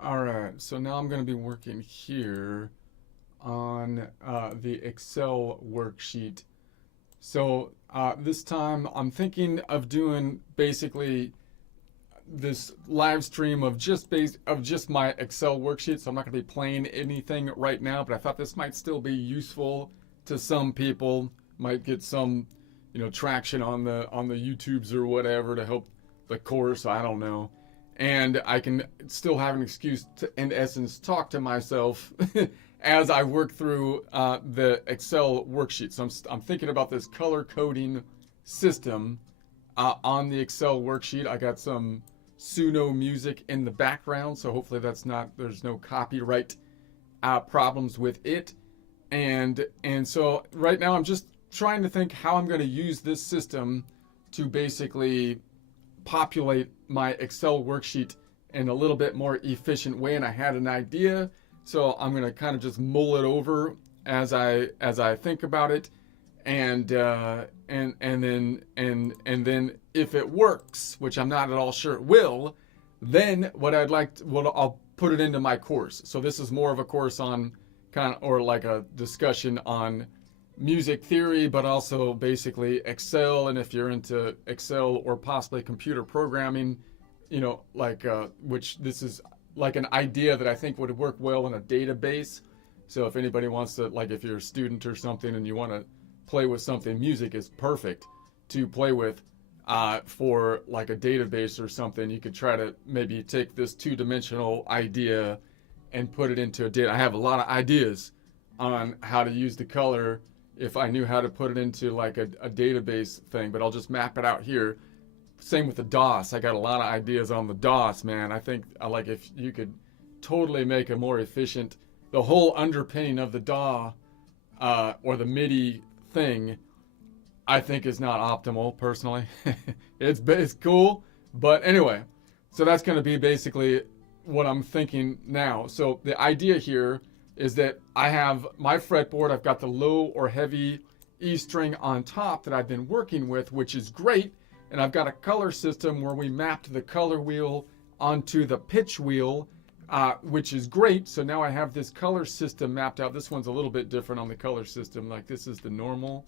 All right, so now I'm going to be working here on the Excel worksheet. So this time I'm thinking of doing basically this live stream of just my Excel worksheet. So I'm not going to be playing anything right now, but I thought this might still be useful to some people. Might get some, traction on the YouTubes or whatever to help the course. I don't know, and I can still have an excuse to, in essence, talk to myself as I work through the Excel worksheet. So I'm thinking about this color coding system on the Excel worksheet. I got some Suno music in the background, so hopefully there's no copyright problems with it. And so right now I'm just trying to think how I'm going to use this system to basically populate my Excel worksheet in a little bit more efficient way. And I had an idea, so I'm going to kind of just mull it over as I think about it, and then if it works, which I'm not at all sure it will, then I'll put it into my course. So this is more of a course on or like a discussion on music theory, but also basically Excel. And if you're into Excel or possibly computer programming, which this is like an idea that I think would work well in a database. So if anybody wants to, like if you're a student or something and you want to play with something, music is perfect to play with for like a database or something. You could try to maybe take this two-dimensional idea and put it into a data. I have a lot of ideas on how to use the color if I knew how to put it into like a database thing, but I'll just map it out here. Same with the DOS. I got a lot of ideas on the DOS, man. I think like if you could totally make a more efficient, the whole underpinning of the DAW or the MIDI thing, I think is not optimal personally. It's cool, but anyway, so that's going to be basically what I'm thinking now. So the idea here is that I have my fretboard. I've got the low or heavy E string on top that I've been working with, which is great. And I've got a color system where we mapped the color wheel onto the pitch wheel, which is great. So now I have this color system mapped out. This one's a little bit different on the color system. Like this is the normal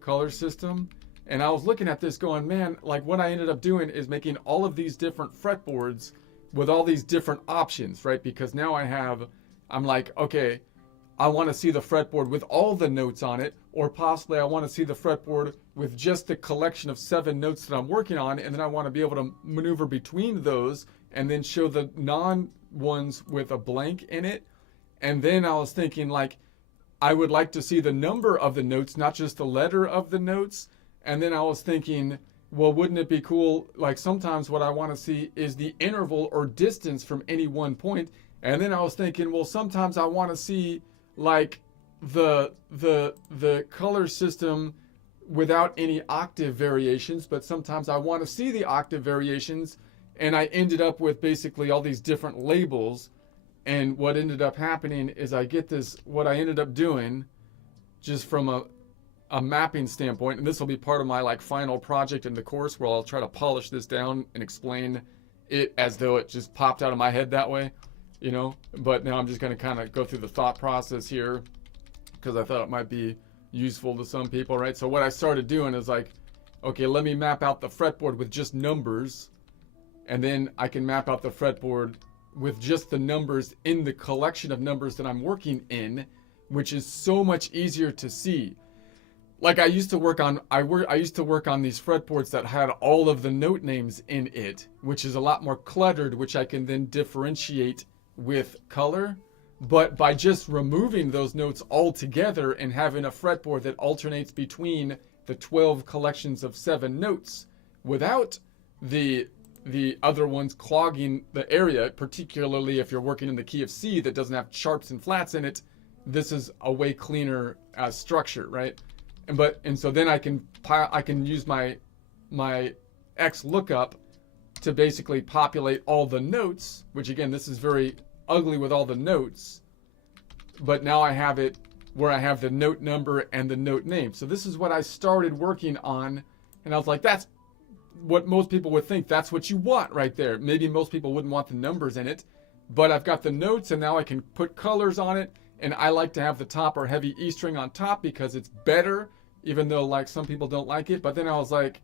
color system. And I was looking at this going, man, like what I ended up doing is making all of these different fretboards with all these different options, right? Because now I'm like, okay, I want to see the fretboard with all the notes on it, or possibly I want to see the fretboard with just the collection of 7 notes that I'm working on, and then I want to be able to maneuver between those and then show the non-ones with a blank in it. And then I was thinking, like, I would like to see the number of the notes, not just the letter of the notes. And then I was thinking, well, wouldn't it be cool, like sometimes what I want to see is the interval or distance from any one point. And then I was thinking, well, sometimes I want to see like the color system without any octave variations, but sometimes I want to see the octave variations. And I ended up with basically all these different labels. And what ended up happening is what I ended up doing just from a mapping standpoint, and this will be part of my like final project in the course where I'll try to polish this down and explain it as though it just popped out of my head that way, but now I'm just going to kind of go through the thought process here because I thought it might be useful to some people, right? So what I started doing is like, okay, let me map out the fretboard with just numbers, and then I can map out the fretboard with just the numbers in the collection of numbers that I'm working in, which is so much easier to see. Like I used to work on these fretboards that had all of the note names in it, which is a lot more cluttered, which I can then differentiate with color. But by just removing those notes altogether and having a fretboard that alternates between the 12 collections of 7 notes without the other ones clogging the area, particularly if you're working in the key of C that doesn't have sharps and flats in it, this is a way cleaner structure, right? And so then I can use my XLOOKUP to basically populate all the notes, which again, this is very ugly with all the notes, but now I have it where I have the note number and the note name. So this is what I started working on, and I was like, that's what most people would think. That's what you want right there. Maybe most people wouldn't want the numbers in it, but I've got the notes, and now I can put colors on it. And I like to have the top or heavy E string on top because it's better, even though like some people don't like it. But then I was like,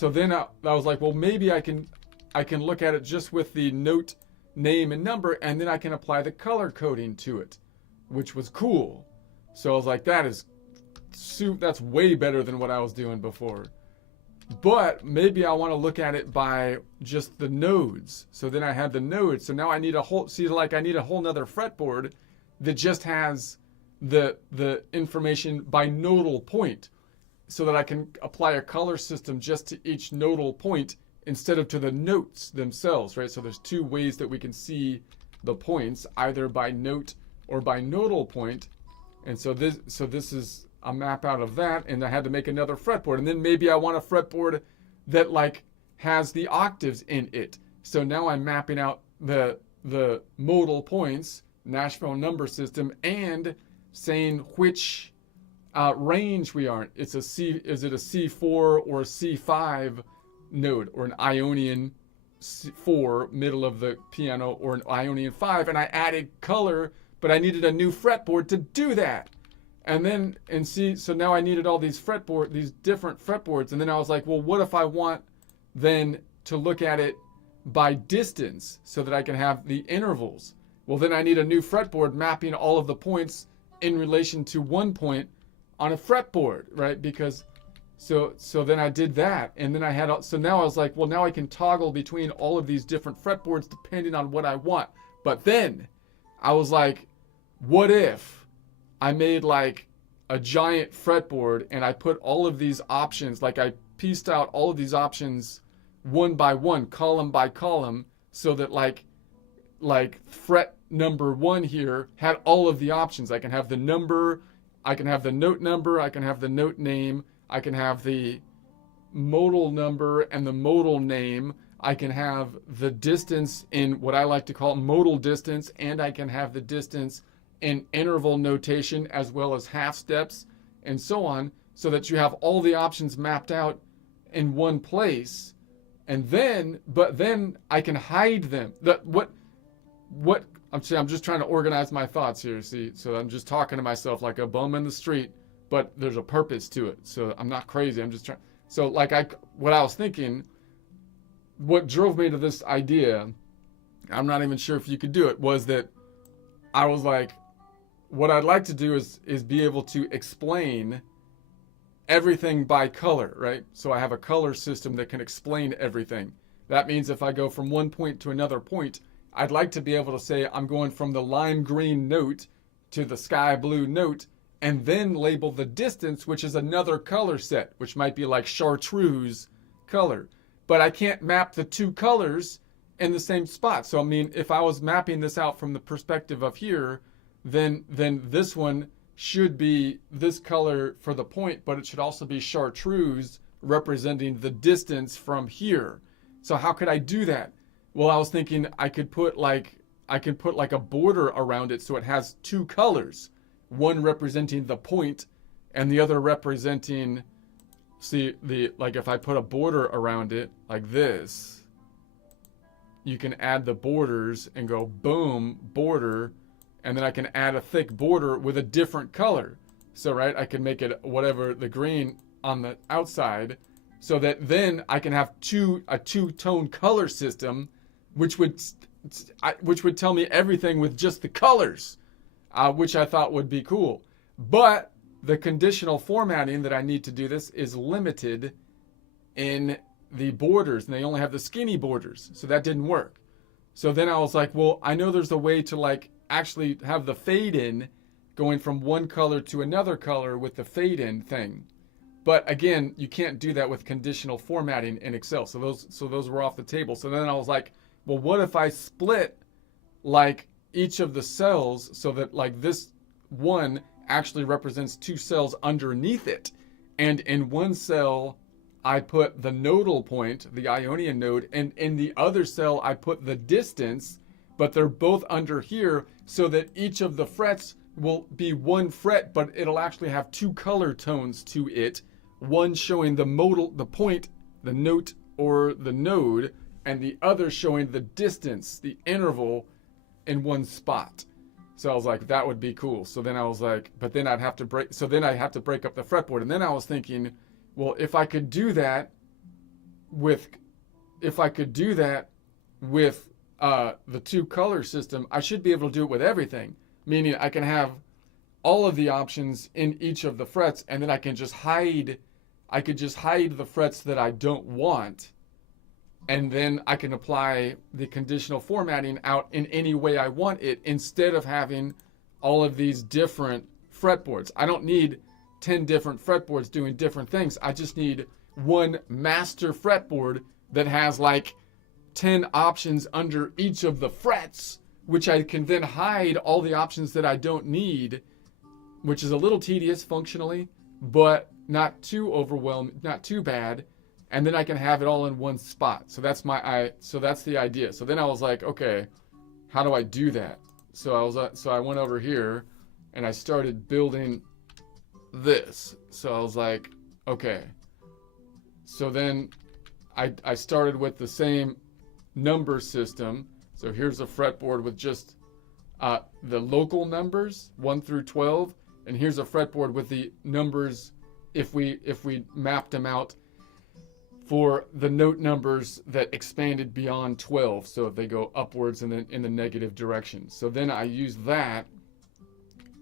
well, maybe I can look at it just with the note name and number, and then I can apply the color coding to it, which was cool. So I was like, that's way better than what I was doing before. But maybe I want to look at it by just the nodes. So then I had the nodes. So now I need a whole nother fretboard that just has the information by nodal point, so that I can apply a color system just to each nodal point instead of to the notes themselves, right? So there's two ways that we can see the points, either by note or by nodal point. And so this is a map out of that, and I had to make another fretboard. And then maybe I want a fretboard that like has the octaves in it. So now I'm mapping out the modal points, Nashville number system, and saying which range we are. Is it a C4 or a C5 node, or an Ionian 4 middle of the piano, or an Ionian 5? And I added color, but I needed a new fretboard to do that. So now I needed all these different fretboards. And then I was like, well, what if I want then to look at it by distance so that I can have the intervals? Well, then I need a new fretboard mapping all of the points in relation to one point on a fretboard, right? Because so then I did that, and then now I was like, well, now I can toggle between all of these different fretboards depending on what I want. But then I was like, what if I made like a giant fretboard and I put all of these options, like I pieced out all of these options one by one, column by column, so that like fret number 1 here had all of the options. I can have the number, I can have the note number, I can have the note name, I can have the modal number and the modal name, I can have the distance in what I like to call modal distance, and I can have the distance in interval notation as well as half steps and so on, so that you have all the options mapped out in one place. And then, but then I can hide them. I'm just trying to organize my thoughts here, see? So I'm just talking to myself like a bum in the street, but there's a purpose to it. So I'm not crazy. I'm just trying. So what I was thinking, what drove me to this idea, I'm not even sure if you could do it, was that I was like, what I'd like to do is be able to explain everything by color, right? So I have a color system that can explain everything. That means if I go from one point to another point, I'd like to be able to say I'm going from the lime green note to the sky blue note, and then label the distance, which is another color set, which might be like chartreuse color. But I can't map the two colors in the same spot. So I mean, if I was mapping this out from the perspective of here, then this one should be this color for the point, but it should also be chartreuse representing the distance from here. So how could I do that? Well, I was thinking I could put like a border around it so it has two colors, one representing the point and the other representing, like if I put a border around it like this, you can add the borders and go boom, border, and then I can add a thick border with a different color. So, right, I can make it whatever, the green on the outside, so that then I can have a two-tone color system, which would tell me everything with just the colors, which I thought would be cool. But the conditional formatting that I need to do this is limited in the borders, and they only have the skinny borders, so that didn't work. So then I was like, well, I know there's a way to like actually have the fade in going from one color to another color with the fade in thing. But again, you can't do that with conditional formatting in Excel. So those were off the table. So then I was like, well, what if I split like each of the cells so that like this one actually represents two cells underneath it. And in one cell, I put the nodal point, the Ionian node, and in the other cell, I put the distance, but they're both under here so that each of the frets will be one fret, but it'll actually have two color tones to it. One showing the modal, the point, the note or the node, and the other showing the distance, the interval in one spot. So I was like, that would be cool. So then I was like, but then I'd have to break. So then I have to break up the fretboard. And then I was thinking, well, if I could do that with, the two color system, I should be able to do it with everything. Meaning I can have all of the options in each of the frets, and then I can just hide. I could just hide the frets that I don't want, and then I can apply the conditional formatting out in any way I want it, instead of having all of these different fretboards. I don't need 10 different fretboards doing different things. I just need one master fretboard that has like 10 options under each of the frets, which I can then hide all the options that I don't need, which is a little tedious functionally, but not too overwhelming, not too bad. And then I can have it all in one spot. So that's the idea. So then I was like, okay, how do I do that? So I went over here and I started building this. So I was like, okay. So then I started with the same number system. So here's a fretboard with just the local numbers 1 through 12, and here's a fretboard with the numbers if we mapped them out for the note numbers that expanded beyond 12, so if they go upwards in the negative direction. So then I use that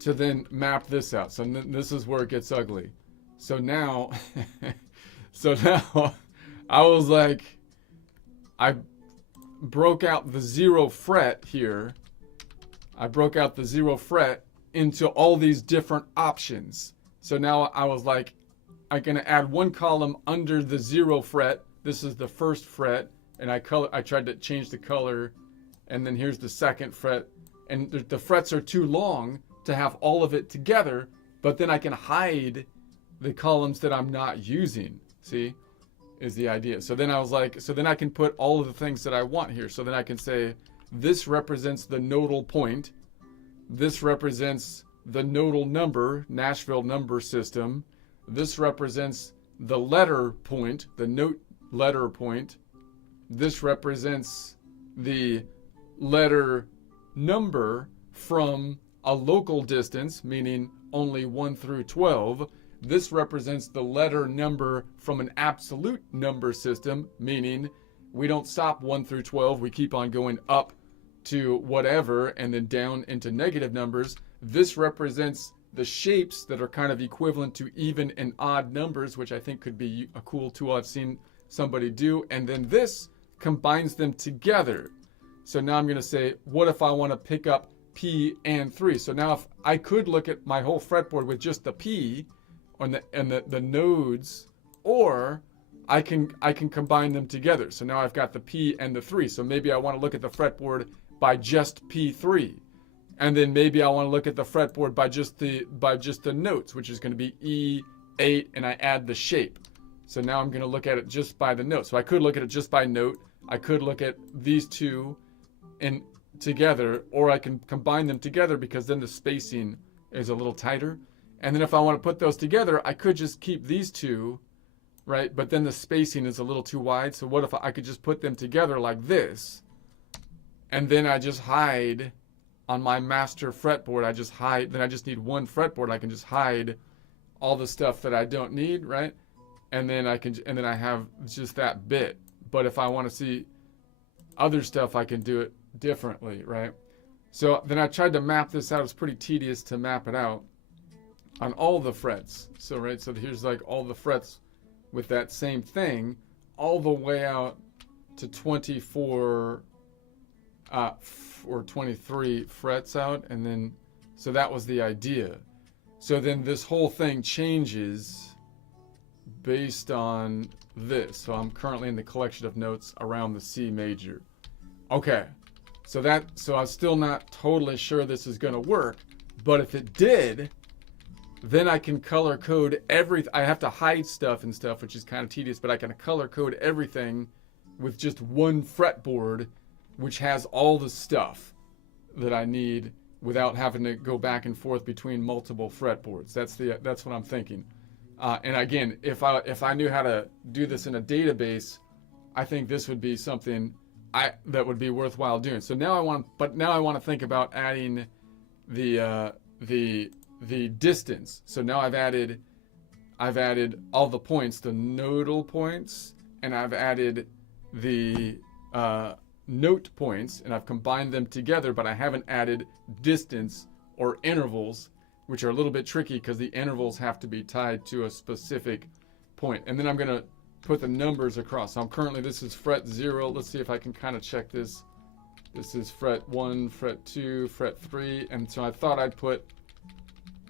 to then map this out. So this is where it gets ugly. So now I was like, I broke out the 0 fret here. I broke out the 0 fret into all these different options. So now I was like, I'm going to add one column under the 0 fret. This is the first fret, and I tried to change the color, and then here's the second fret. And the frets are too long to have all of it together, but then I can hide the columns that I'm not using. See, is the idea. So then I was like, so then I can put all of the things that I want here. So then I can say, this represents the nodal point. This represents the nodal number, Nashville number system. This represents the letter point, the note letter point. This represents the letter number from a local distance, meaning only 1 through 12. This represents the letter number from an absolute number system, meaning we don't stop 1 through 12. We keep on going up to whatever and then down into negative numbers. This represents the shapes that are kind of equivalent to even and odd numbers, which I think could be a cool tool I've seen somebody do. And then this combines them together. So now I'm going to say, what if I want to pick up P and 3? So now if I could look at my whole fretboard with just the P and the nodes, or I can combine them together. So now I've got the P and the 3. So maybe I want to look at the fretboard by just P3. And then maybe I want to look at the fretboard by just the notes, which is going to be E8, and I add the shape. So now I'm going to look at it just by the note. So I could look at it just by note. I could look at these two and together, or I can combine them together because then the spacing is a little tighter. And then if I want to put those together, I could just keep these two, right? But then the spacing is a little too wide. So what if I could just put them together like this? And then I just hide on my master fretboard. I just hide, then I just need one fretboard. I can just hide all the stuff that I don't need, right? And then I have just that bit. But if I want to see other stuff, I can do it differently, right? So then I tried to map this out. It's pretty tedious to map it out on all the frets. So, right, so here's like all the frets with that same thing all the way out to 24 or 23 frets out. And then, so that was the idea. So then this whole thing changes based on this. So I'm currently in the collection of notes around the C major. Okay. So I'm still not totally sure this is going to work, but if it did, then I can color code everything. I have to hide stuff and stuff, which is kind of tedious, but I can color code everything with just one fretboard, which has all the stuff that I need without having to go back and forth between multiple fretboards. That's what I'm thinking. And again, if I knew how to do this in a database, I think this would be something that would be worthwhile doing. So now I want to think about adding the distance. So now I've added all the points, the nodal points, and I've added the note points, and I've combined them together, but I haven't added distance or intervals, which are a little bit tricky because the intervals have to be tied to a specific point. And then I'm going to put the numbers across. So this is fret 0. Let's see if I can kind of check this. This is fret 1, fret 2, fret 3. And so I thought I'd put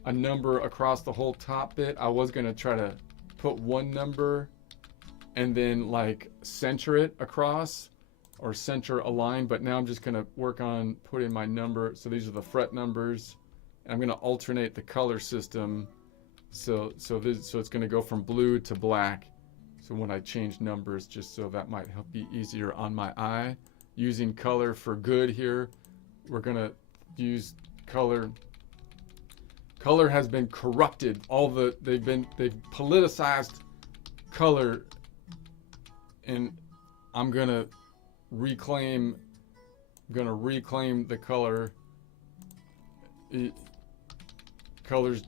a number across the whole top bit. I was going to try to put one number and then like center it across or center a line, but now I'm just going to work on putting my number. So these are the fret numbers. I'm going to alternate the color system. So it's going to go from blue to black. So when I change numbers, just so that might help be easier on my eye. Using color for good here. We're going to use color. Color has been corrupted. They've politicized color, and I'm going to reclaim the color. Color's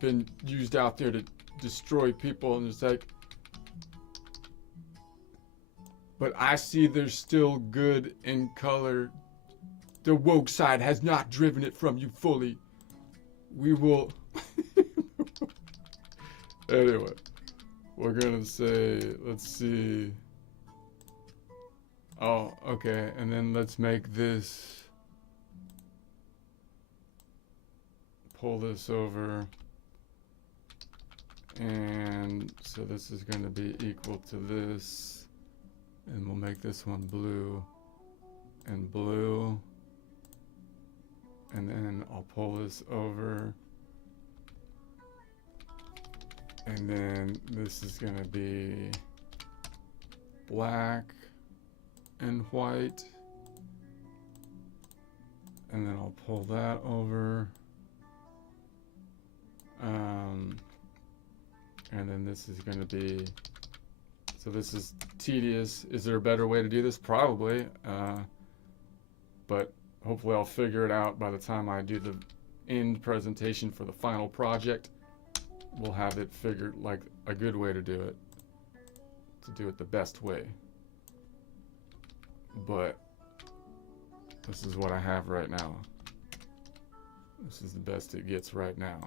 been used out there to destroy people, and it's like, but I see there's still good in color. The woke side has not driven it from you fully. We will. Anyway, we're gonna say, let's see. Oh, okay, and then let's make this. Pull this over. And so this is going to be equal to this. And we'll make this one blue and blue. And then I'll pull this over. And then this is going to be black and white. And then I'll pull that over. And then this is going to be, so this is tedious. Is there a better way to do this? Probably. But hopefully I'll figure it out by the time I do the end presentation for the final project. We'll have it figured, like a good way to do it the best way. But this is what I have right now. This is the best it gets right now.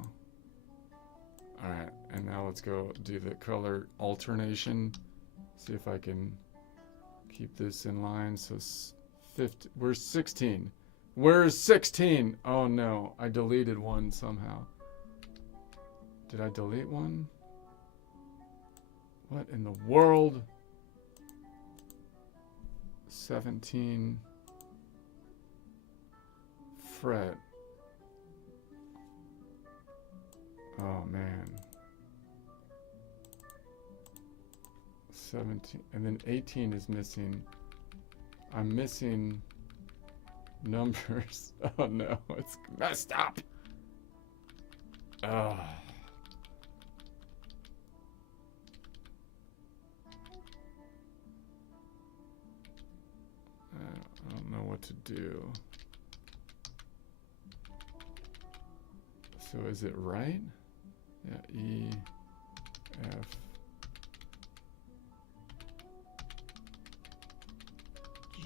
Alright, and now let's go do the color alternation. See if I can keep this in line. So 50, where's 16? Where's 16? Oh no, I deleted one somehow. Did I delete one? What in the world? 17 fret. Oh man. 17, and then 18 is missing. I'm missing numbers. Oh no, it's messed up. Oh. I don't know what to do. So is it right? Yeah, E, F, G,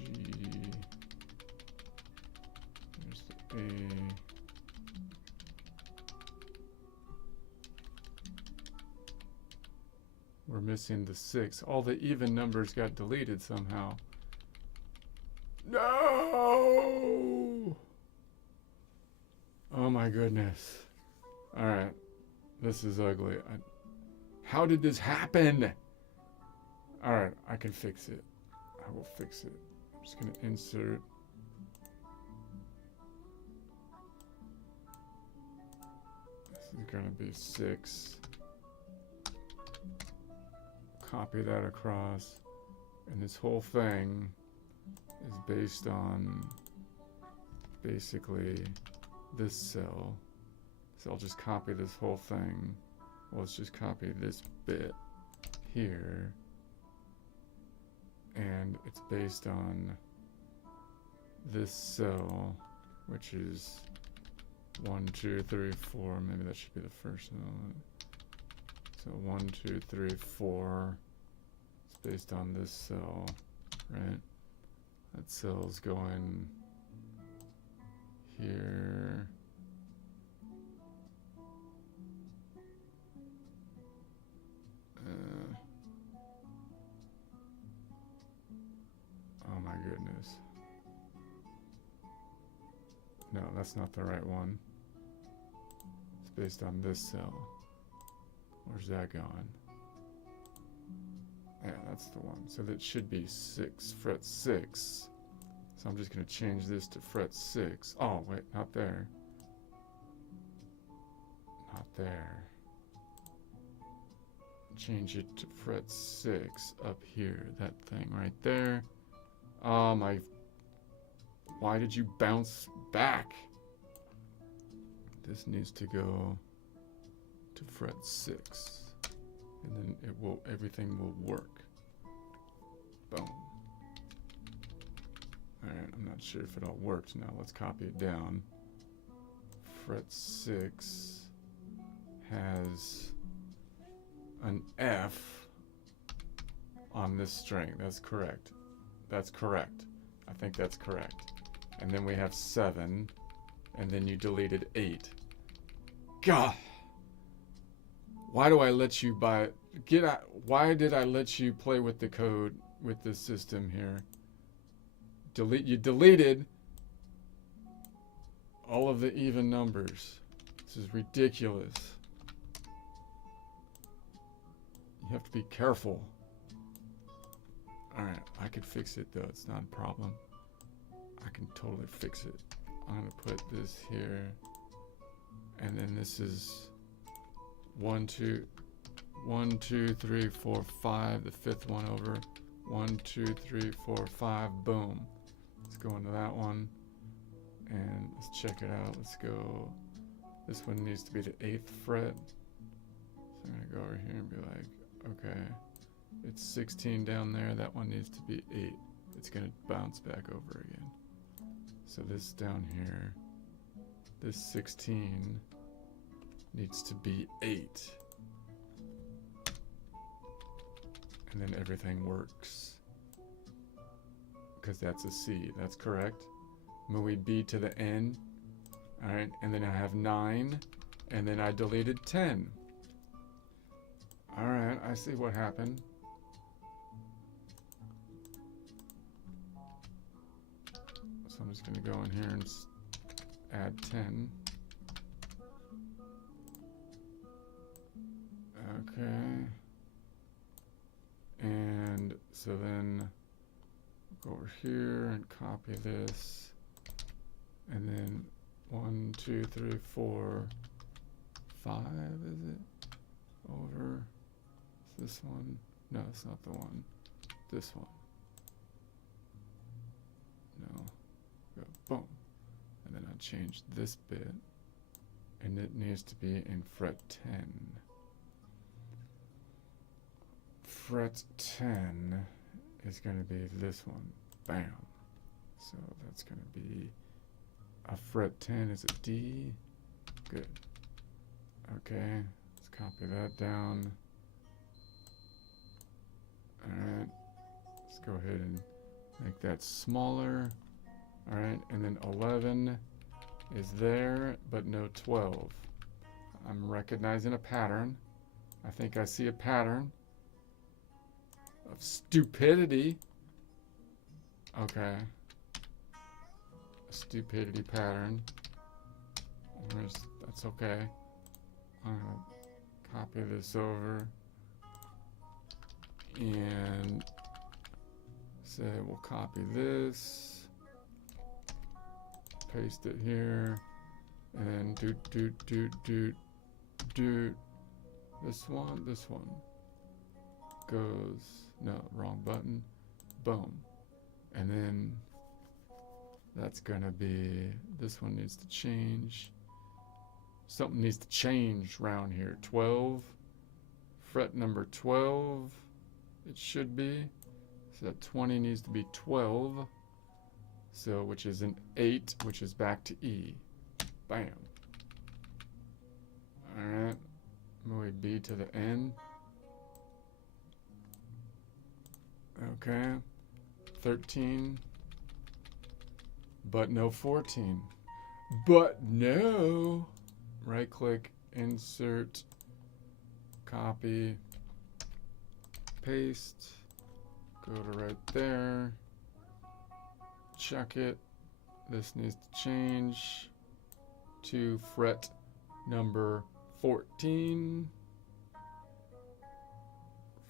there's the A. We're missing the 6. All the even numbers got deleted somehow. No! Oh my goodness. Alright. This is ugly. How did this happen? Alright, I can fix it. I will fix it. I'm just going to insert. This is going to be 6. Copy that across. And this whole thing is based on basically this cell. So I'll just copy this whole thing. Well, let's just copy this bit here. And it's based on this cell, which is 1, 2, 3, 4. Maybe that should be the first element. So 1, 2, 3, 4. It's based on this cell, right? That cell's going here. Oh my goodness. No, that's not the right one. It's based on this cell. Where's that going? Yeah, that's the one. So that should be 6, fret 6. So I'm just going to change this to fret 6. Oh, wait, not there. Not there. Change it to fret 6 up here. That thing right there. Why did you bounce back? This needs to go to fret 6. And then everything will work. Boom. Alright, I'm not sure if it all worked. Now let's copy it down. Fret 6 has an F on this string. That's correct. That's correct. I think that's correct. And then we have 7. And then you deleted 8. God! Why do I let you why did I let you play with the code with this system here? You deleted all of the even numbers. This is ridiculous. You have to be careful. Alright, I could fix it though. It's not a problem. I can totally fix it. I'm going to put this here. And then this is 1, 2, 3, 4, 5. The fifth one over. 1, 2, 3, 4, 5. Boom. Let's go into that one. And let's check it out. Let's go. This one needs to be the 8th fret. So I'm going to go over here and be like, okay, it's 16 down there. That one needs to be 8. It's going to bounce back over again. So this down here, this 16 needs to be 8. And then everything works. Because that's a C. That's correct. Move B to the N. Alright, and then I have 9. And then I deleted 10. Alright, I see what happened. So I'm just going to go in here and add 10. Okay. And so then go over here and copy this. And then 1, 2, 3, 4, 5, is it? Over. Is this one? No, it's not the one. This one. No. Go boom. And then I'll change this bit. And it needs to be in fret 10. Fret 10 is going to be this one. Bam. So that's going to be a fret 10 is a D. Good. Okay. Let's copy that down. Alright. Let's go ahead and make that smaller. Alright. And then 11 is there, but no 12. I'm recognizing a pattern. I think I see a pattern of stupidity. Okay. A stupidity pattern. That's okay. I'm gonna copy this over and say we'll copy this, paste it here, and do this one goes, no, wrong button, boom. And then that's gonna be, this one needs to change. Something needs to change around here. 12, fret number 12, it should be. So that 20 needs to be 12. So, which is an 8, which is back to E. Bam. Alright. Move B to the N. Okay. 13. But no 14. But no. Right click, insert, copy, paste. Go to right there. Check it. This needs to change to fret number 14.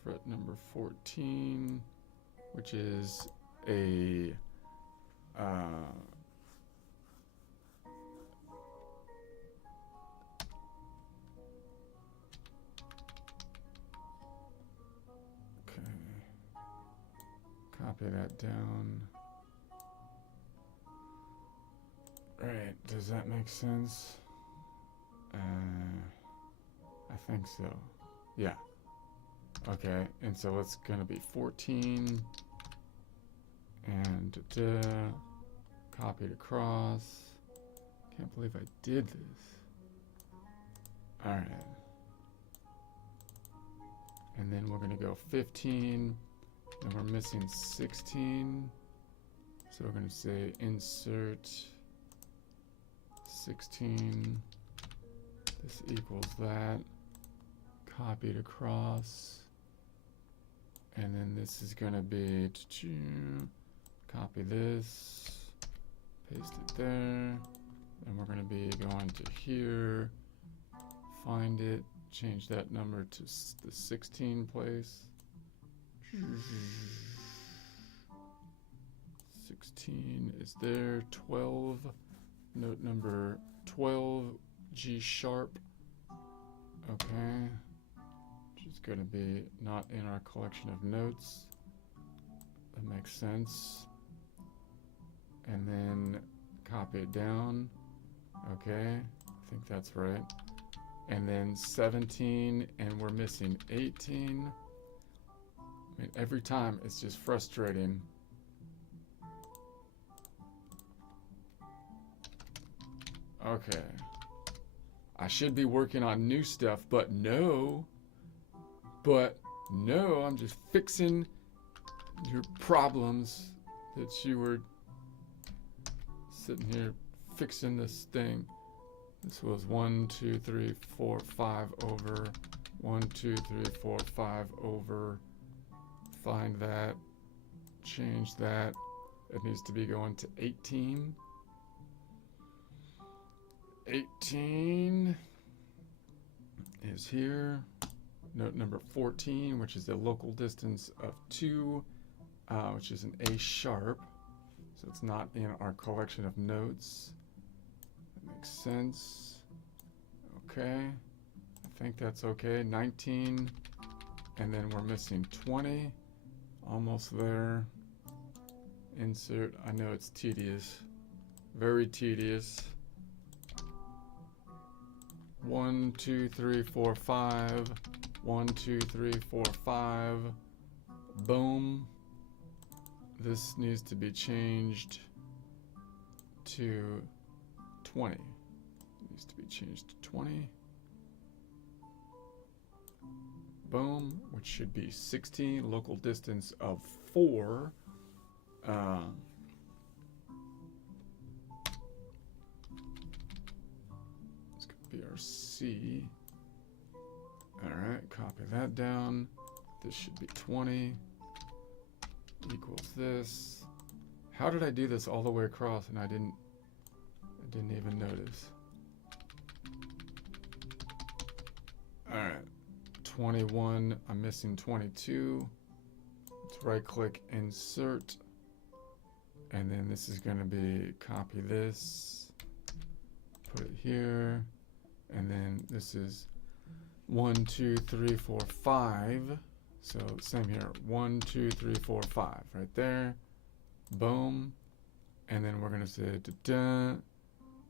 Fret number 14, which is a copy that down. Right, does that make sense? I think so. Yeah. Okay, and so it's gonna be 14 and copied across. Can't believe I did this. Alright. And then we're gonna go 15. And we're missing 16. So we're going to say insert 16. This equals that. Copied across. And then this is going to be copy this. Paste it there. And we're going to be going to here. Find it. Change that number to the 16 place. 16 is there. 12, note number 12, G sharp. Okay, which is going to be not in our collection of notes. That makes sense. And then copy it down. Okay, I think that's right. And then 17, and we're missing 18. I mean, every time it's just frustrating. Okay. I should be working on new stuff, but no. I'm just fixing your problems that you were sitting here fixing this thing. This was 1, 2, 3, 4, 5 over. 1, 2, 3, 4, 5 over. Find that, change that. It needs to be going to 18. 18 is here. Note number 14, which is the local distance of 2, which is an A sharp. So it's not in our collection of notes. That makes sense. Okay. I think that's okay. 19. And then we're missing 20. Almost there. Insert. I know it's tedious. Very tedious. 1, 2, 3, 4, 5. 1, 2, 3, 4, 5. Boom. This needs to be changed to 20. It needs to be changed to 20. Boom, which should be 16. Local distance of 4. It's going to be our C. Alright, copy that down. This should be 20. Equals this. How did I do this all the way across and I didn't even notice? Alright. 21, I'm missing 22. Let's right click, insert. And then this is going to be copy this, put it here. And then this is 1, 2, 3, 4, 5. So same here, 1, 2, 3, 4, 5, right there. Boom. And then we're going to say da-da.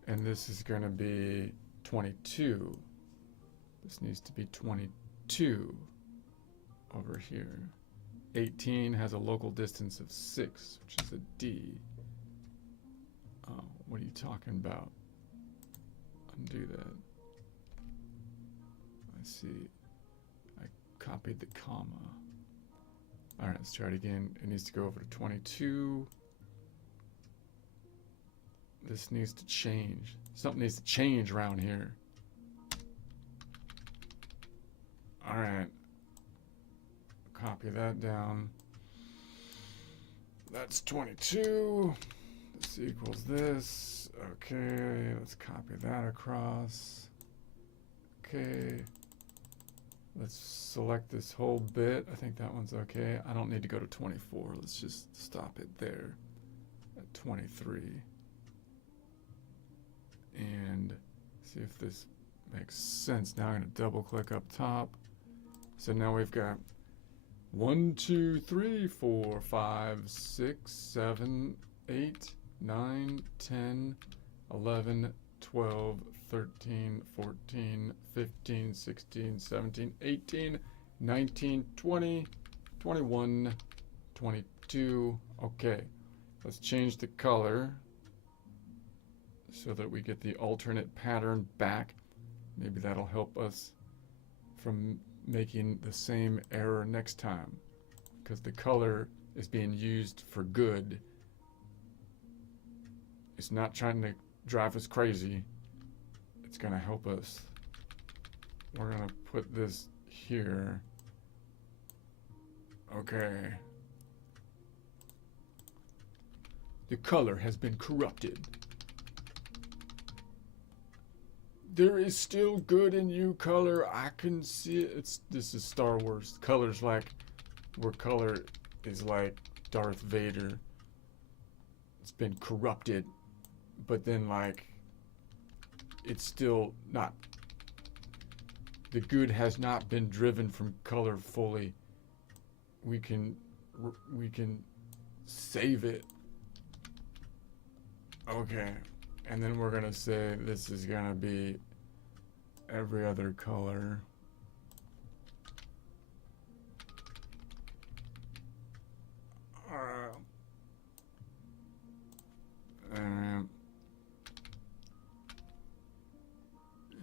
And this is going to be 22. This needs to be 22 over here. 18 has a local distance of 6, which is a D. Oh, what are you talking about? Undo that. I see. I copied the comma. All right, let's try it again. It needs to go over to 22. This needs to change. Something needs to change around here. All right. Copy that down. That's 22. This equals this. Okay, let's copy that across. Okay. Let's select this whole bit. I think that one's okay. I don't need to go to 24. Let's just stop it there at 23. And see if this makes sense. Now I'm going to double click up top. So now we've got 1, 2, 3, 4, 5, 6, 7, 8, 9, 10, 11, 12, 13, 14, 15, 16, 17, 18, 19, 20, 21, 22. Okay, let's change the color so that we get the alternate pattern back. Maybe that'll help us from making the same error next time, because the color is being used for good. It's not trying to drive us crazy. It's going to help us. We're going to put this here. Okay. The color has been corrupted. There is still good in you, color. I can see it. This is Star Wars. Color's like, where color is like Darth Vader. It's been corrupted, but then like, it's still not. The good has not been driven from color fully. We can save it. Okay, and then we're gonna say this is gonna be every other color.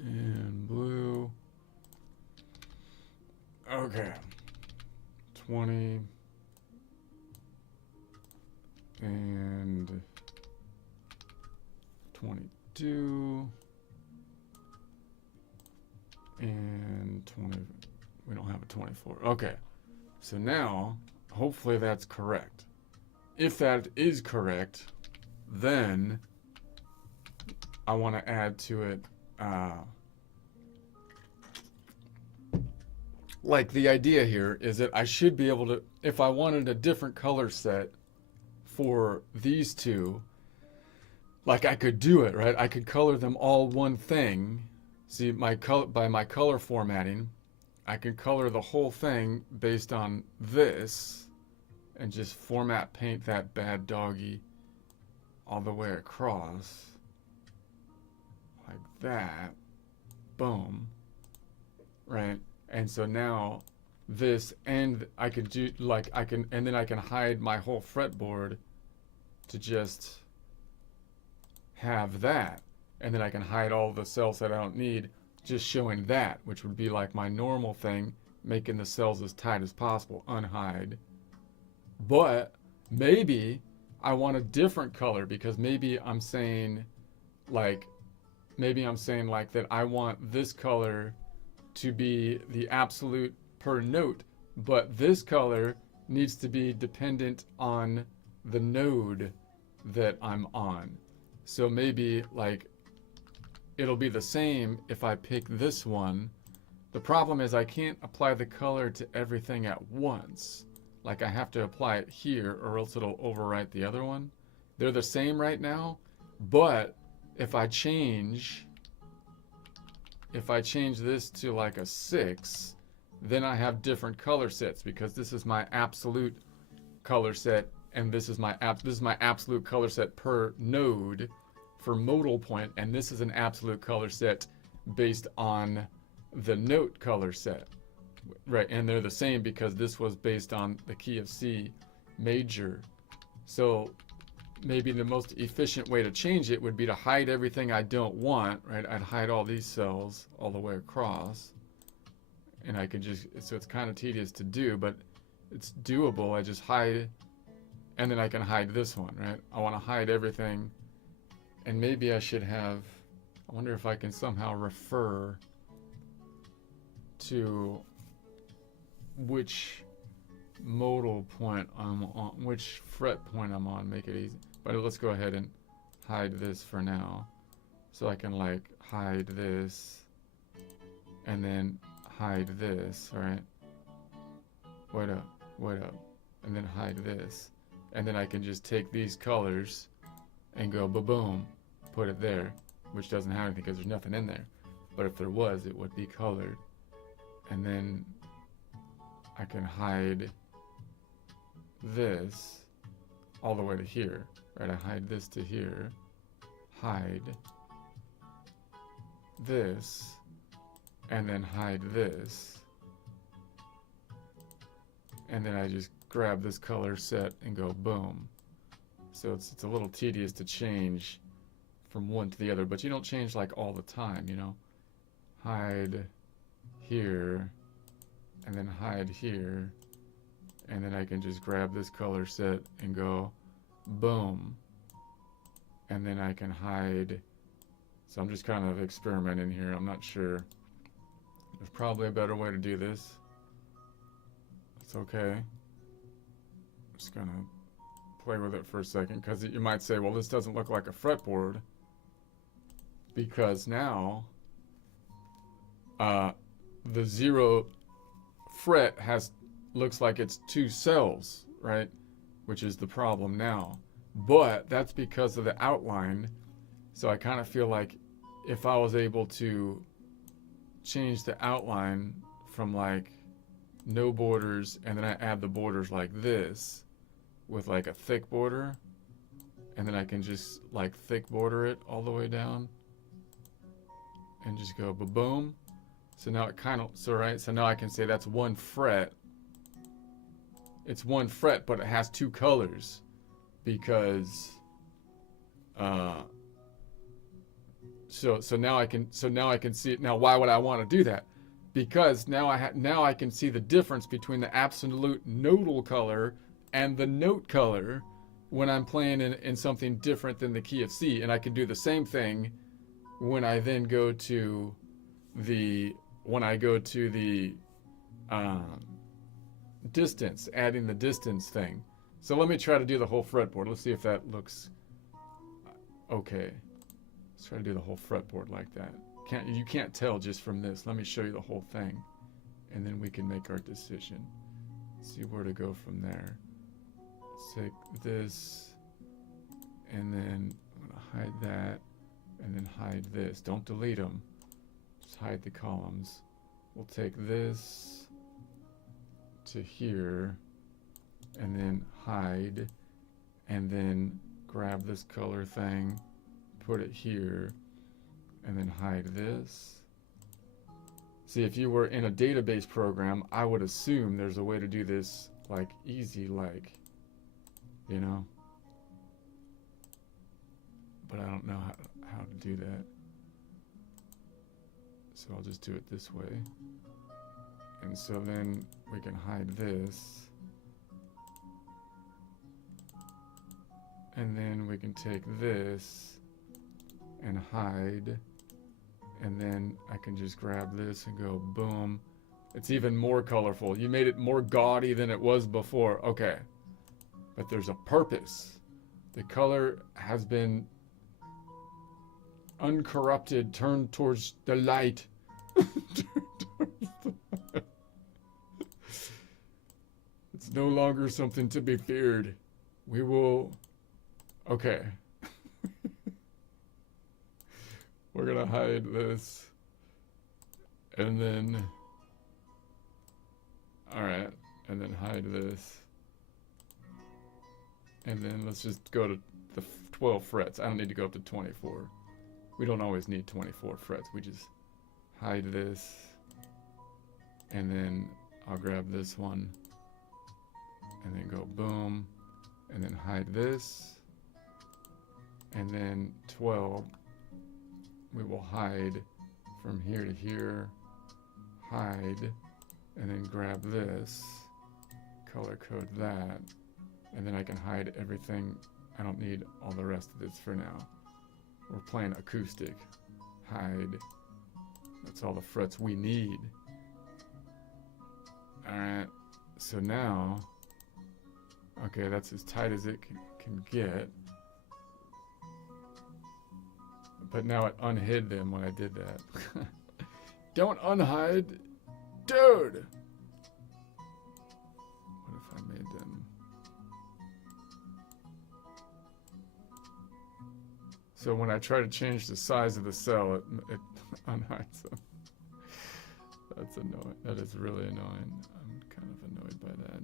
And blue. Okay. 20 and 22 and 20. We don't have a 24. Okay. So now, hopefully that's correct. If that is correct, then I want to add to it, like the idea here is that I should be able to, if I wanted a different color set for these two, like I could do it, right? I could color them all one thing. See, my color, by my color formatting, I can color the whole thing based on this and just format paint that bad doggy all the way across like that. Boom. Right? And so now this, and I could do like and then I can hide my whole fretboard to just have that. And then I can hide all the cells that I don't need, just showing that, which would be like my normal thing, making the cells as tight as possible, unhide. But maybe I want a different color, because maybe I'm saying like that I want this color to be the absolute per note, but this color needs to be dependent on the node that I'm on. So maybe like it'll be the same if I pick this one. The problem is I can't apply the color to everything at once. Like I have to apply it here or else it'll overwrite the other one. They're the same right now, but if I change this to like a 6, then I have different color sets, because this is my absolute color set and this is my absolute color set per node for modal point, and this is an absolute color set based on the note color set. Right, and they're the same because this was based on the key of C major. So maybe the most efficient way to change it would be to hide everything I don't want, right? I'd hide all these cells all the way across. And I can just, so it's kind of tedious to do, but it's doable. I just hide, and then I can hide this one, right? I want to hide everything. And maybe I should have, I wonder if I can somehow refer to which modal point I'm on, which fret point I'm on, make it easy. But let's go ahead and hide this for now. So I can like hide this and then hide this, right? Wait up, and then hide this. And then I can just take these colors and go boom, put it there, which doesn't have anything because there's nothing in there. But if there was, it would be colored. And then I can hide this all the way to here, right? I hide this to here, hide this, and then hide this. And then I just grab this color set and go boom. So it's a little tedious to change from one to the other, but you don't change like all the time, you know? Hide here, and then hide here, and then I can just grab this color set and go boom. And then I can hide. So I'm just kind of experimenting here. I'm not sure. There's probably a better way to do this. It's okay. I'm just gonna play with it for a second, because you might say, well, this doesn't look like a fretboard, because now the 0 fret looks like it's 2 cells, right? Which is the problem now. But that's because of the outline. So I kind of feel like if I was able to change the outline from like no borders, and then I add the borders like this with like a thick border, and then I can just like thick border it all the way down and just go boom. So now it kind of, so now I can say that's 1 fret. It's 1 fret, but it has 2 colors, because so now I can see it. Now why would I want to do that? Because now I can see the difference between the absolute nodal color and the note color when I'm playing in something different than the key of C. And I can do the same thing when I then go to the distance, adding the distance thing. So let me try to do the whole fretboard. Let's see if that looks okay. Let's try to do the whole fretboard like that. You can't tell just from this. Let me show you the whole thing, and then we can make our decision. See where to go from there. Let's take this, and then I'm gonna hide that, and then hide this. Don't delete them. Just hide the columns. We'll take this to here, and then hide, and then grab this color thing, put it here, and then hide this. See, if you were in a database program, I would assume there's a way to do this like easy, like, you know, but I don't know how to do that. So I'll just do it this way. And so then we can hide this. And then we can take this and hide. And then I can just grab this and go boom. It's even more colorful. You made it more gaudy than it was before. Okay. But there's a purpose. The color has been uncorrupted, turned towards the light. It's no longer something to be feared. We will... Okay. We're gonna hide this. And then... Alright. And then hide this. And then let's just go to the 12 frets. I don't need to go up to 24. We don't always need 24 frets. We just hide this. And then I'll grab this one. And then go boom. And then hide this. and then 12, we will hide from here to here, hide, and then grab this, color code that, and then I can hide everything. I don't need all the rest of this for now. We're playing acoustic. Hide. That's all the frets we need. Alright, so now, okay, that's as tight as it can get. But now it unhid them when I did that. Don't unhide, dude! What if I made them? So when I try to change the size of the cell, it unhides them. That's annoying. That is really annoying. I'm kind of annoyed by that.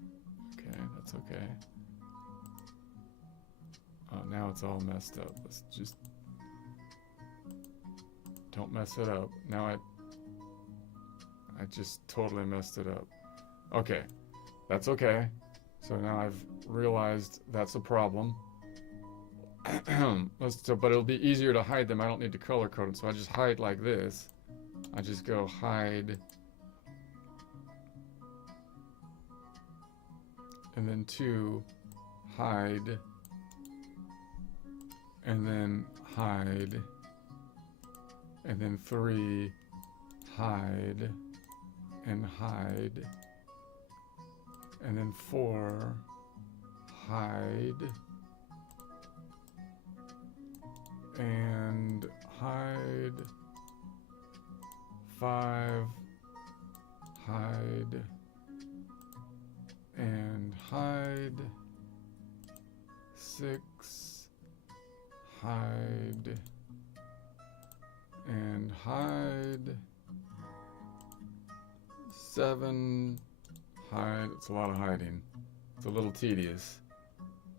Okay, that's okay. Oh, now it's all messed up. Let's just... Don't mess it up. Now I just totally messed it up. Okay, that's okay. So now I've realized that's a problem. But it'll be easier to hide them. I don't need to color code them. So I just hide like this. I just go hide. And then 2, hide. And then hide. And then 3, hide. And hide. And then 4, hide. And hide. 5, hide. And hide. 6, hide. And hide. 7, hide. It's a lot of hiding. It's a little tedious.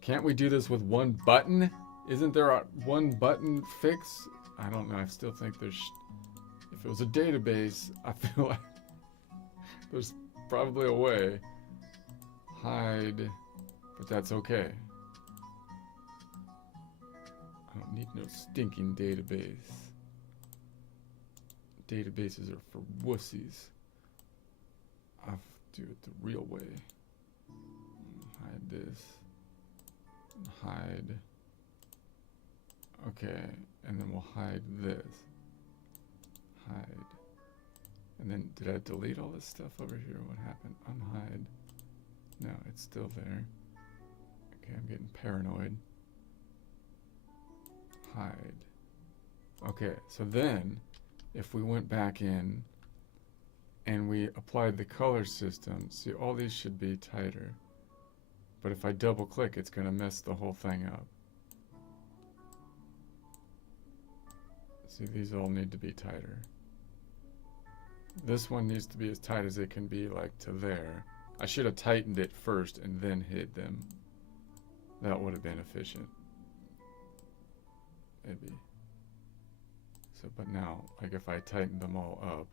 Can't we do this with one button? Isn't there a one button fix? I don't know. I still think there's... If it was a database, I feel like there's probably a way. Hide. But that's okay. I don't need no stinking database. Databases are for wussies. I have to do it the real way. Hide this. Hide. Okay, and then we'll hide this. Hide. And then, did I delete all this stuff over here? What happened? Unhide. No, it's still there. Okay, I'm getting paranoid. Hide. Okay, so then, if we went back in and we applied the color system, see, all these should be tighter. But if I double click, it's going to mess the whole thing up. See, these all need to be tighter. This one needs to be as tight as it can be, like to there. I should have tightened it first and then hid them. That would have been efficient. Maybe. So, but now, like if I tighten them all up,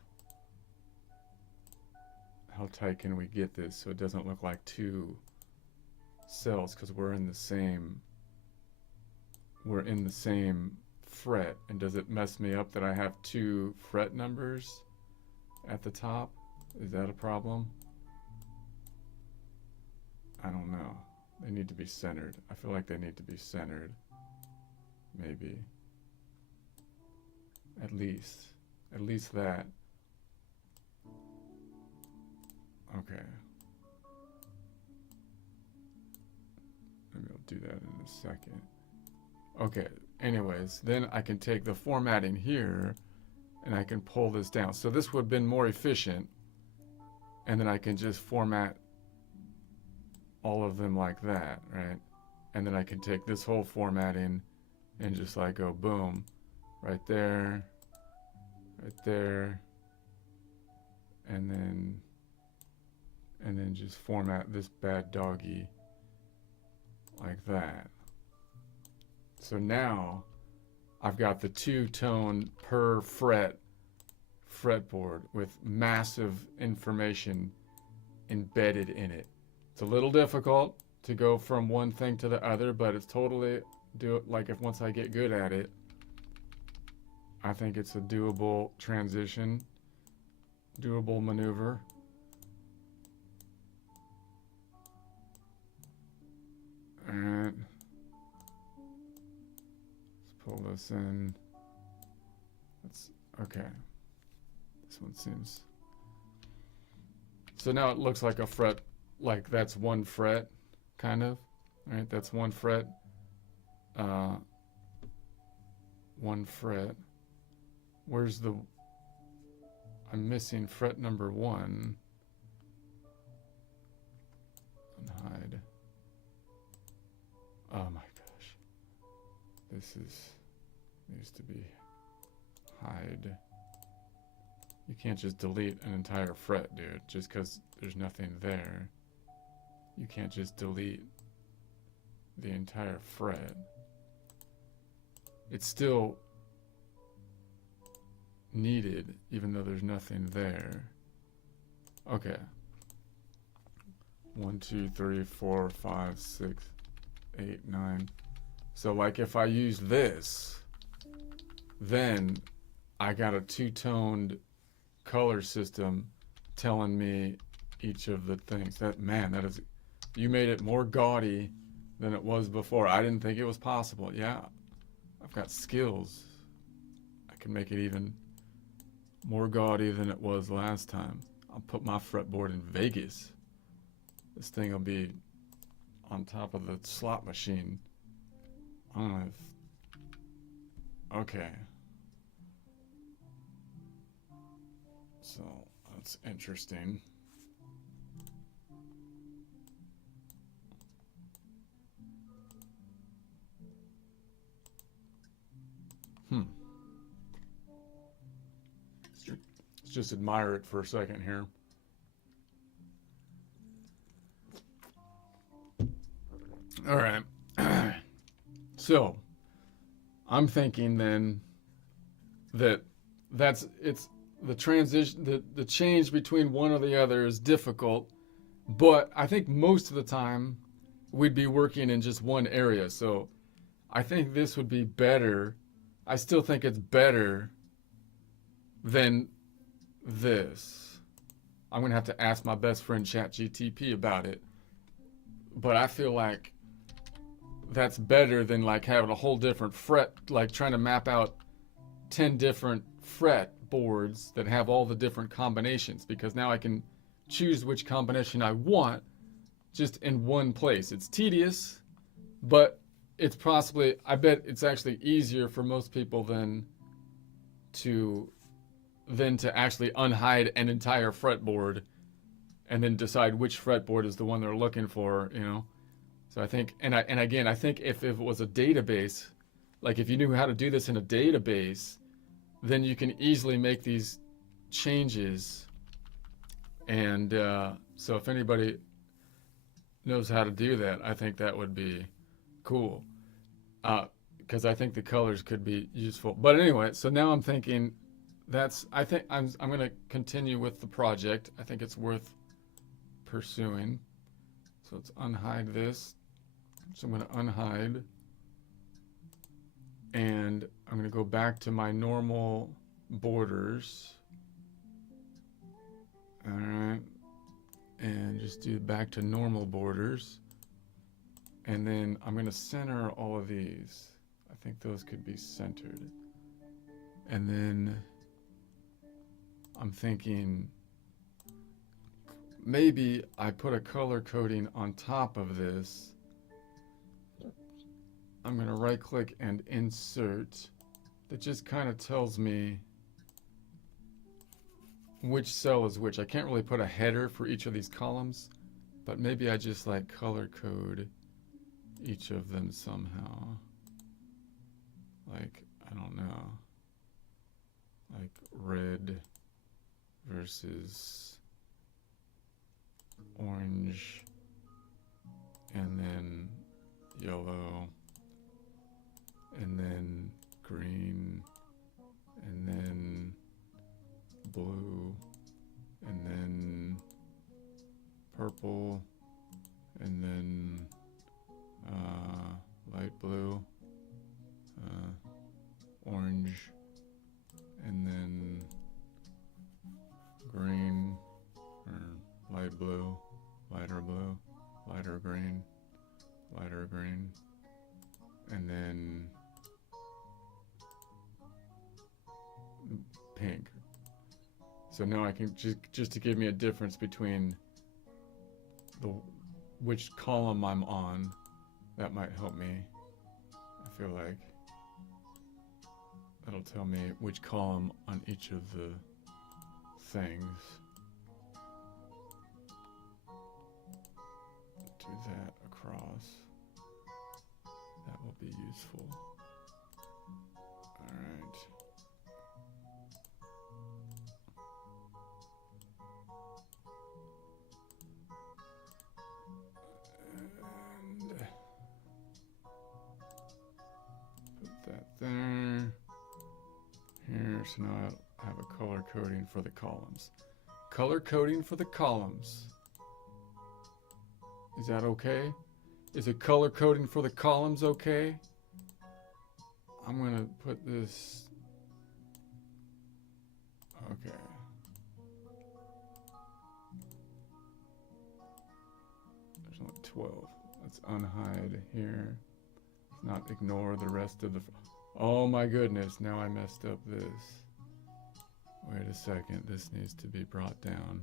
how tight can we get this so it doesn't look like two cells, because we're in the same fret. And does it mess me up that I have 2 fret numbers at the top? Is that a problem? I don't know. They need to be centered. I feel like they need to be centered. Maybe. At least that. Okay. Maybe I'll do that in a second. Okay, anyways, then I can take the formatting here and I can pull this down. So this would have been more efficient. And then I can just format all of them like that, right? And then I can take this whole formatting and just like go boom, right there, and then just format this bad doggy like that. So now I've got the 2-tone per fretboard with massive information embedded in it. It's a little difficult to go from one thing to the other, but it's totally do it like if once I get good at it, I think it's a doable transition, doable maneuver. Alright. Let's pull this in. That's okay. This one seems. So now it looks like a fret, like that's one fret, kind of. Alright, that's one fret. One fret. Where's the. I'm missing fret number 1. Unhide. Oh my gosh. This needs to be hide. You can't just delete an entire fret, dude, just because there's nothing there. You can't just delete the entire fret. It's still needed, even though there's nothing there. Okay. 1, 2, 3, 4, 5, 6, 8, 9. So like if I use this, then I got a two-toned color system telling me each of the things. That, man, that is, you made it more gaudy than it was before. I didn't think it was possible. Yeah, I've got skills. I can make it even more gaudy than it was last time. I'll put my fretboard in Vegas. This thing will be on top of the slot machine. I don't know if... Okay. So, that's interesting. Let's just admire it for a second here. All right. So, I'm thinking then that it's the transition, the change between one or the other is difficult, but I think most of the time we'd be working in just one area. So I think this would be better. I still think it's better than this. I'm going to have to ask my best friend ChatGTP about it. But I feel like that's better than like having a whole different fret, like trying to map out 10 different fret boards that have all the different combinations, because now I can choose which combination I want just in one place. It's tedious, but it's possibly, I bet it's actually easier for most people than to actually unhide an entire fretboard and then decide which fretboard is the one they're looking for, you know? So I think, and again, I think if it was a database, like if you knew how to do this in a database, then you can easily make these changes. And so if anybody knows how to do that, I think that would be cool. Because I think the colors could be useful. But anyway, so now I'm thinking I think I'm going to continue with the project. I think it's worth pursuing. So let's unhide this. So I'm going to unhide. And I'm going to go back to my normal borders. All right. And just do back to normal borders. And then I'm going to center all of these. I think those could be centered. And then I'm thinking maybe I put a color coding on top of this. I'm going to right click and insert. That just kind of tells me which cell is which. I can't really put a header for each of these columns, but maybe I just like color code each of them somehow. Like, I don't know. Like red versus orange, and then yellow, and then green, and then blue, and then purple, and then light blue, pink. So now I can just to give me a difference between which column I'm on. That might help me. I feel like that'll tell me which column on each of the things. Do that across. That will be useful. All right. And put that there. Here, so now I have a color coding for the columns. Color coding for the columns. Is that okay? Is a color coding for the columns okay? I'm gonna put this. Okay. There's only 12. Let's unhide here. Let's not ignore the rest of the. Oh my goodness, now I messed up this. Wait a second, this needs to be brought down.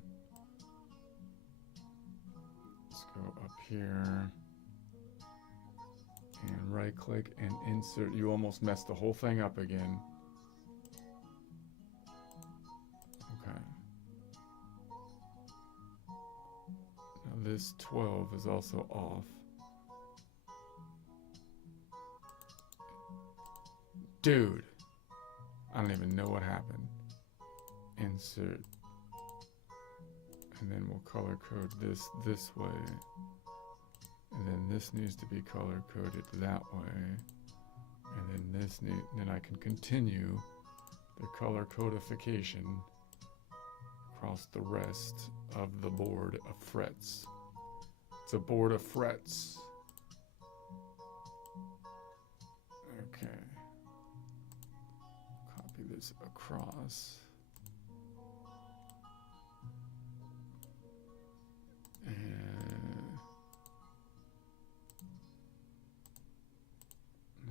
Let's go up here and right click and insert. You almost messed the whole thing up again. Okay. Now this 12 is also off. Dude, I don't even know what happened. Insert. And then we'll color code this way. And then this needs to be color coded that way. And then then I can continue the color codification across the rest of the board of frets. It's a board of frets. Okay. Copy this across. And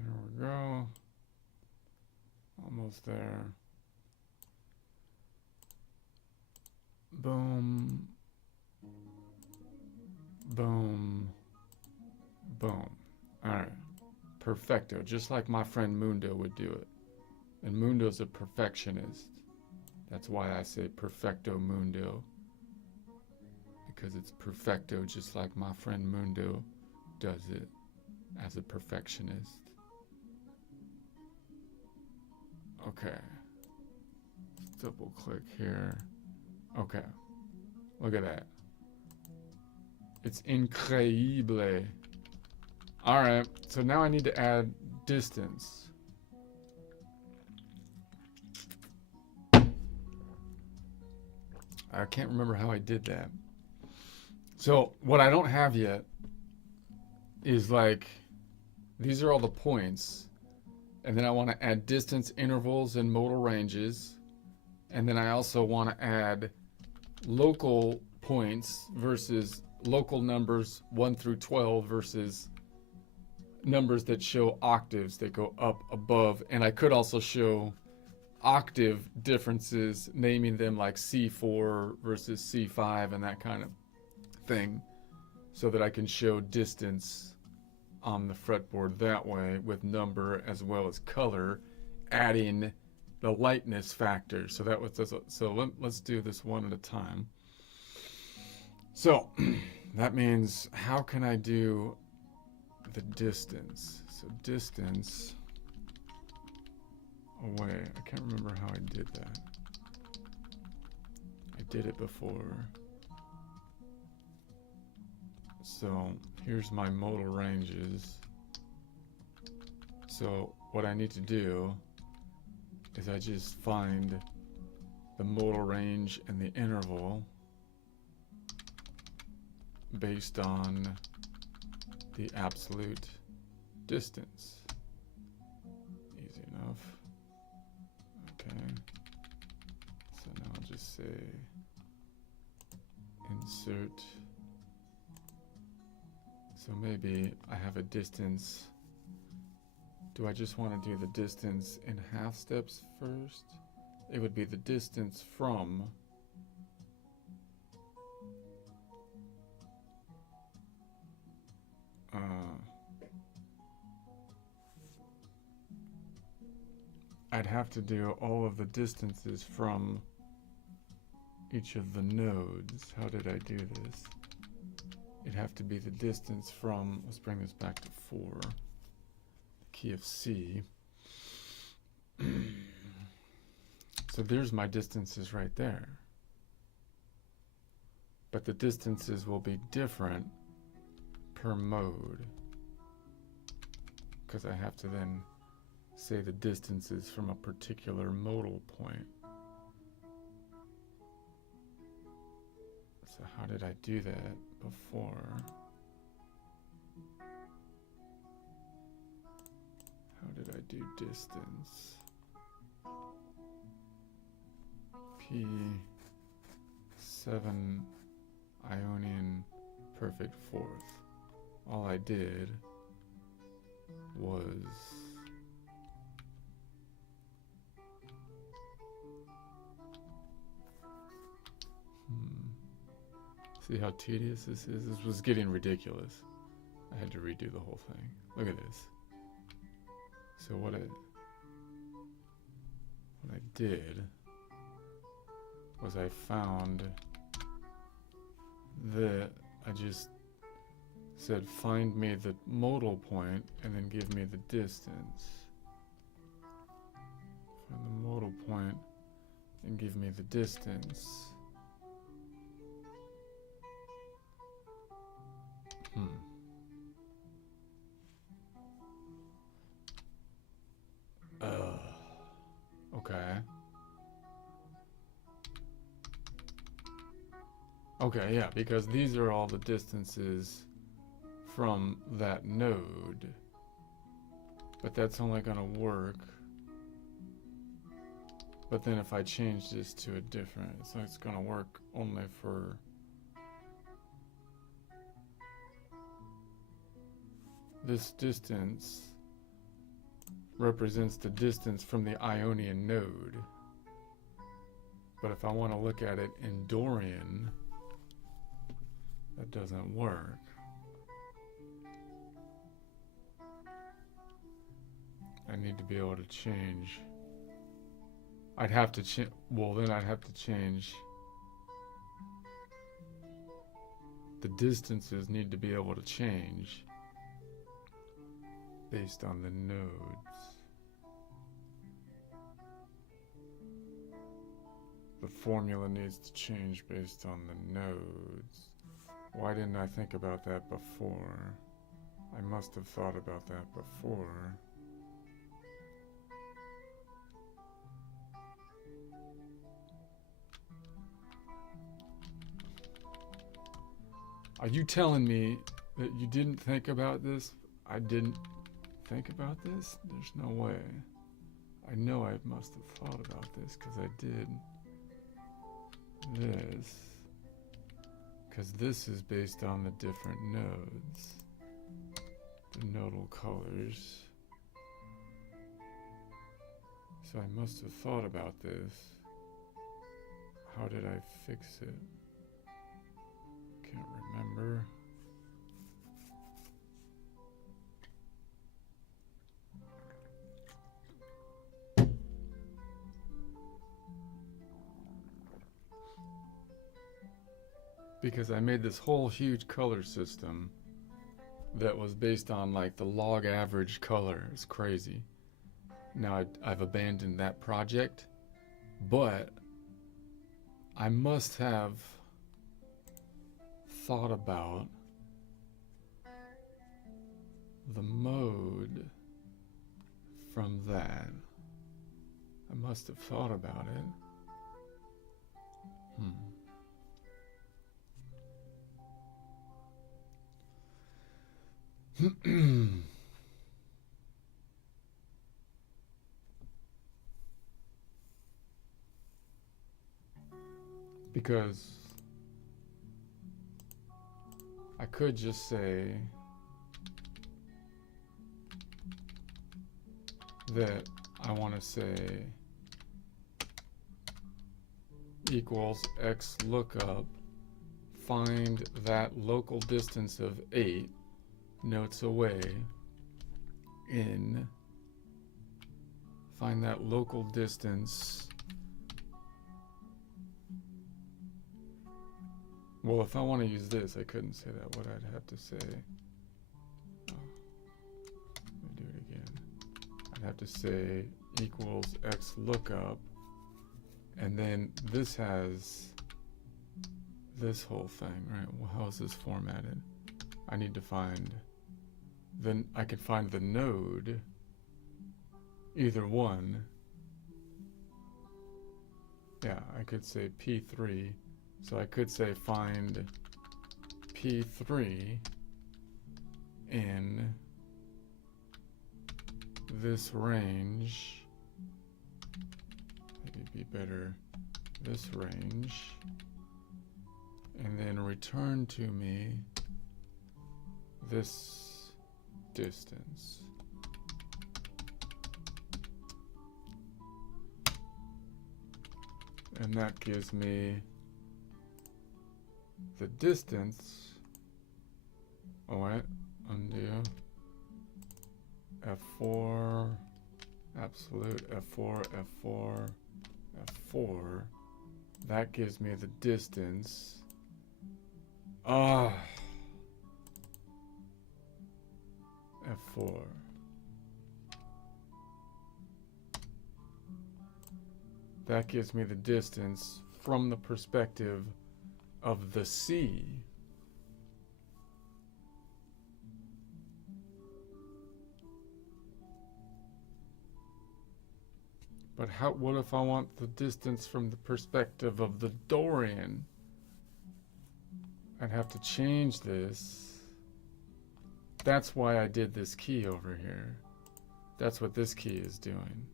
there we go. Almost there. Boom. Boom. Boom. All right. Perfecto. Just like my friend Mundo would do it. And Mundo's a perfectionist. That's why I say perfecto mundo. Because it's perfecto just like my friend Mundo does it as a perfectionist. Okay. Let's double click here. Okay. Look at that. It's increíble. Alright, so now I need to add distance. I can't remember how I did that. So what I don't have yet is like, these are all the points. And then I want to add distance intervals and modal ranges. And then I also want to add local points versus local numbers 1 through 12 versus numbers that show octaves that go up above. And I could also show octave differences, naming them like C4 versus C5 and that kind of thing, so that I can show distance on the fretboard that way with number as well as color, adding the lightness factor. So that was let's do this one at a time. So that means, how can I do the distance? So distance away. I can't remember how I did that. I did it before. So here's my modal ranges. So what I need to do is I just find the modal range and the interval based on the absolute distance. Easy enough. Okay. So now I'll just say insert. So maybe I have a distance. Do I just want to do the distance in half steps first? it would be the distance from I'd have to do all of the distances from each of the nodes. How did I do this? It'd have to be the distance from, let's bring this back to 4, the key of C. So there's my distances right there. But the distances will be different per mode, because I have to then say the distances from a particular modal point. So how did I do that before? How did I do distance? P7 Ionian perfect fourth. All I did was see how tedious this is? This was getting ridiculous. I had to redo the whole thing. Look at this. So what I did was I found that I just said find me the modal point and then give me the distance. Find the modal point and give me the distance. Okay. Okay, yeah, because these are all the distances from that node. But that's only going to work. But then if I change this to a different, so it's going to work only for this distance represents the distance from the Ionian node. But if I want to look at it in Dorian, that doesn't work. I need to be able to change. I'd have to change, well then I'd have to change. The distances need to be able to change based on the nodes. The formula needs to change based on the nodes. Why didn't I think about that before? I must have thought about that before. Are you telling me that you didn't think about this? I didn't think about this? There's no way. I know I must have thought about this because I did this. Because this is based on the different nodes. The nodal colors. So I must have thought about this. How did I fix it? Can't remember. Because I made this whole huge color system that was based on like the log average color. It's crazy. Now I've abandoned that project, but I must have thought about the mode from that. I must have thought about it. Because I could just say that I want to say equals X lookup, find that local distance of 8 notes away in, find that local distance. Well, if I want to use this, I couldn't say that. What I'd have to say, let me do it again. I'd have to say equals X lookup, and then this has this whole thing, right? Well, how is this formatted? I need to find, then I could find the node, either one. Yeah, I could say P3. So I could say find P3 in this range. Maybe it'd be better, this range. And then return to me this distance. And that gives me the distance. Oh wait, undo. F4, absolute, F4, F4, F4. That gives me the distance. F4. That gives me the distance from the perspective of the sea. But what if I want the distance from the perspective of the Dorian? I'd have to change this. That's why I did this key over here. That's what this key is doing.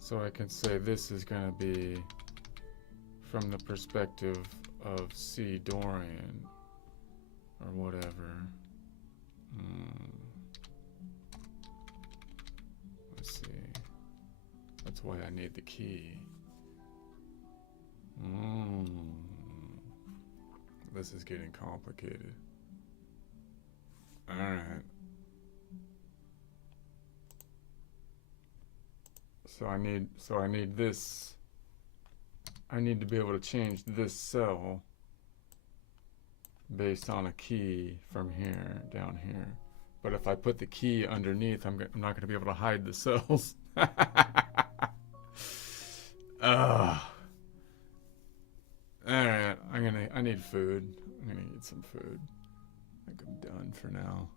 So I can say this is going to be from the perspective of C Dorian or whatever. Let's see. That's why I need the key. This is getting complicated. All right. So I need this. I need to be able to change this cell based on a key from here down here. But if I put the key underneath, I'm not going to be able to hide the cells. All right, I need food. I'm gonna eat some food. I think I'm done for now.